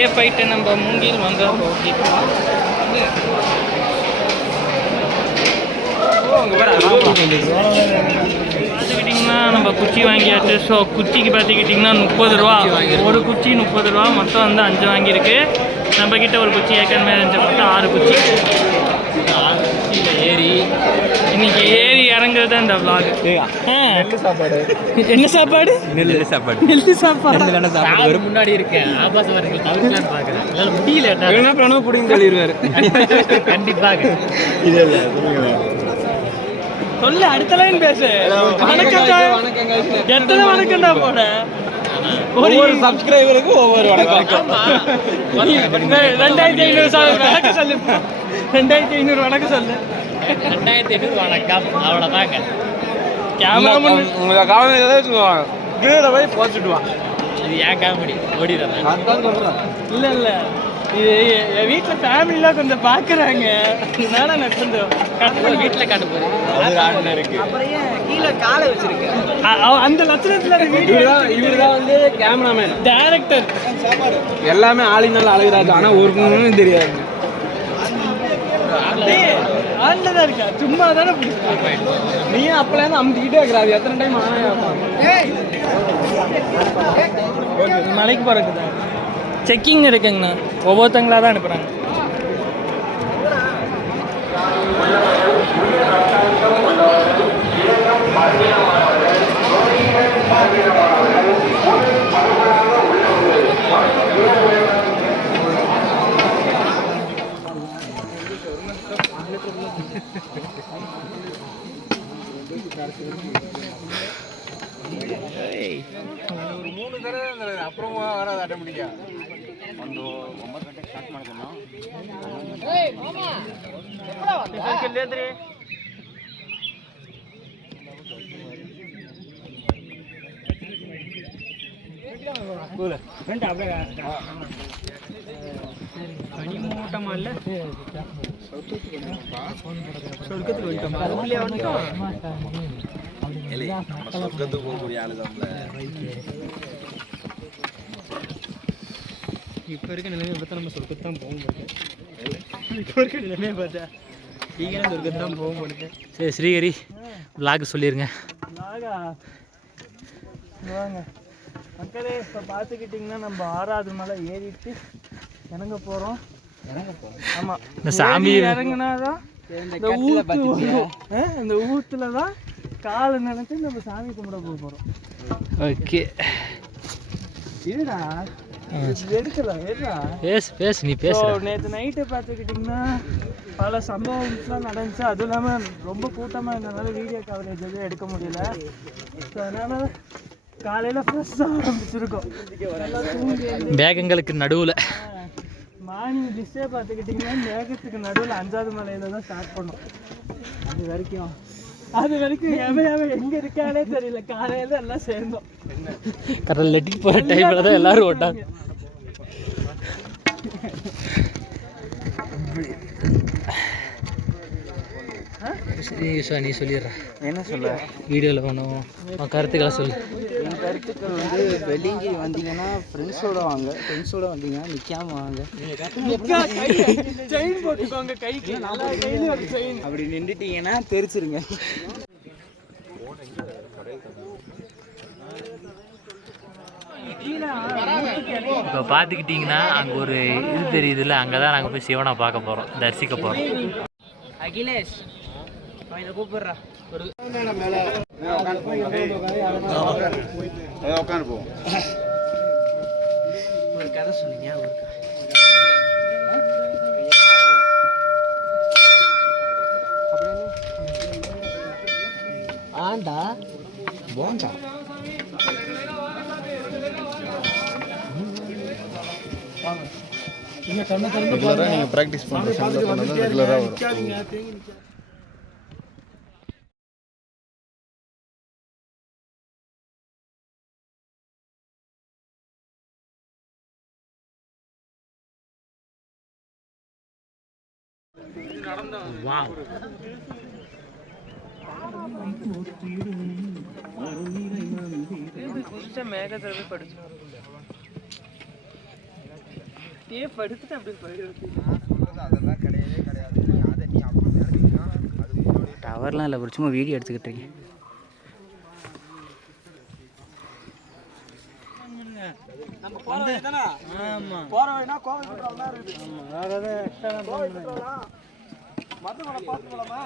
Safe ஆகிட்டு நம்ம மூங்கில் வந்தால் ஓகே. பார்த்துக்கிட்டிங்கன்னா நம்ம குச்சி வாங்கியாச்சு. ஸோ குச்சிக்கு பார்த்துக்கிட்டிங்கன்னா 30 ரூபா. ஒரு குச்சி 30 ரூபா. மொத்தம் வந்து 5 வாங்கியிருக்கு. நம்மக்கிட்ட ஒரு குச்சி ஏற்கனவே இருந்துச்சு. மொத்தம் 6 குச்சி. ஏறி இன்னைக்கு ஏறி இறங்குறது அந்த vlog. என்ன சாப்பாடு? நெல்லு சாப்பாடு முன்னாடி இருக்கேன். ஆபாச வார்த்தைகள் தவிர்க்கலான்னு பார்க்குறேன். என்னால் முடியல. என்ன பிரணவ புடிங்க சொல்லிடுவாரு கண்டிப்பாக. இல்லை சொல்லு, அடுத்த லைன் பேசு. வணக்கம் எத்தனை வணக்கம்டா போட. ஒவ்வொரு சப்ஸ்கிரைபருக்கு ஒவ்வொரு வணக்கம். 2500 வணக்கம் சொல்லு. 2500 வணக்கம் சொல்லு. 2500 வணக்கம். அவ்வளோதாங்க. கேமரா உங்களை காமெடி போய் போச்சுட்டுவான். இது ஏன் காமெடி ஓடிடுறேன். அதான் சொல்கிறேன். இல்லை இது என் வீட்டில் ஃபேமிலிலாம் கொஞ்சம் பார்க்குறாங்க. நானா நட்டு வீட்டில் காட்ட போகிறேன். இருக்கு அப்புறம் ஏன் கீழே காலை வச்சிருக்கேன். அந்த லட்சணத்தில் இவர் தான் வந்து கேமராமேன், டேரக்டர், எல்லாமே ஆளினால அழகுறாரு. ஆனால் ஒரு பொண்ணுன்னு தெரியாது. ஆளில் தான் இருக்கா, சும்மா தானே பிடிச்சிருக்கேன். நீயும் அப்போலேருந்து அமுத்திக்கிட்டே இருக்கிறாரு. எத்தனை டைம் மலைக்கு போகிறதுக்கு தான் செக்கிங் இருக்குங்கண்ணா. ஒவ்வொருத்தங்களாக தான் அனுப்புகிறாங்க. ஒரு 3 தடவை அப்புறமா வராது ஆட்டோமேட்டிக்கா. ಒಂದು 9 ಗಂಟೆಗೆ ಸ್ಟಾರ್ಟ್ ಮಾಡಿದ್ವಿ ನಾವು. கனிமூட்டமா இல்லை சொர்க்கத்துக்கு போகக்கூடிய ஆளுதான். இப்போ இருக்க நிலைமையை பார்த்தா நம்ம சொர்க்கத்து தான் போகும் போது. இப்போ இருக்க நிலைமையை பார்த்தா ஸ்ரீகரி சொர்க்கத்து தான் போகும் போது. சரி ஸ்ரீகரி விளாக் சொல்லிடுங்க. விளாகா வாங்க மக்களே. இப்போ பார்த்துக்கிட்டிங்கன்னா நம்ம 6வது மலை ஏறிட்டு இறங்க போகிறோம். ஆமாம், இந்த சாமி இறங்குனாதான் இந்த ஊத்துல தான் காலை நினைச்சு நம்ம சாமி கும்பிட போகிறோம். ஓகே இருடா எடுக்கலாம். நீ பேச. நேற்று நைட்டு பார்த்துக்கிட்டிங்கன்னா பல சம்பவம்ஸ்லாம் நடந்துச்சு. அதுவும் இல்லாமல் ரொம்ப கூட்டமாக இருந்ததுனால வீடியோ கவரேஜ் எதுவும் எடுக்க முடியல. ஸோ அதனால் காலையில் ஃப்ரெஷ்ஷாக ஆரம்பிச்சிருக்கோம். மேகங்களுக்கு நடுவில் மார்னிங் டிஷ்ஷே பார்த்துக்கிட்டிங்கன்னா மேகத்துக்கு நடுவில் 5வது மலையில் தான் ஸ்டார்ட் பண்ணோம். அது வரைக்கும் எங்கே இருக்கானே தெரியல. காலையில் எல்லாம் சேர்ந்தோம். கரெக்டாக லெட்டிக்கு போகிற டைமில் தான் எல்லோரும் ஓட்டாங்க. நீ சொல்லிடுற. என்ன சொல்ல வீடியோவில் ஒன்றும் கருத்துக்களை சொல்லு. என் கருத்துக்கள் வந்து வெள்ளிங்கி வந்தீங்கன்னா ஃப்ரெண்ட்ஸோட வாங்க. ஃப்ரெண்ட்ஸோட வந்தீங்கன்னா நிற்காம வாங்க. செயின் போட்டுக்கோங்க கைக்கு. அப்படி நின்றுட்டீங்கன்னா தெரிச்சிருங்க. இப்போ பார்த்துக்கிட்டிங்கன்னா அங்கே ஒரு இது தெரியுதுல்ல, அங்கே தான் நாங்கள் போய் சிவனை பார்க்க போகிறோம், தரிசிக்க போகிறோம். அகிலேஷ் இதை கூப்பிடுறா. ஒரு கதை சொன்னீங்க. ஆண்டா போண்டா நீங்க பிராக்டிஸ் பண்ணுறது ரெகுலராக வரும். மேகத்தில் படிச்சு அப்படியே படுத்துட்டு அப்படி போயிடுறது. அதெல்லாம் கிடையவே கிடையாது. அதை நீ அப்படி நினைச்சீங்கன்னா அது டவர்லாம் இல்லை, ஒரு சும்மா வீடியோ எடுத்துக்கிட்டு இருக்கேன். நம்ம போற வழி தானே? ஆமா, போற வழினா கோவில் குற்றாலம் தான் இருக்குது. ஆமா, வேற எதாவது எக்ஸ்ட்ரா கோவில் குற்றாலம் மத்தவங்கள பார்த்து போலாமா?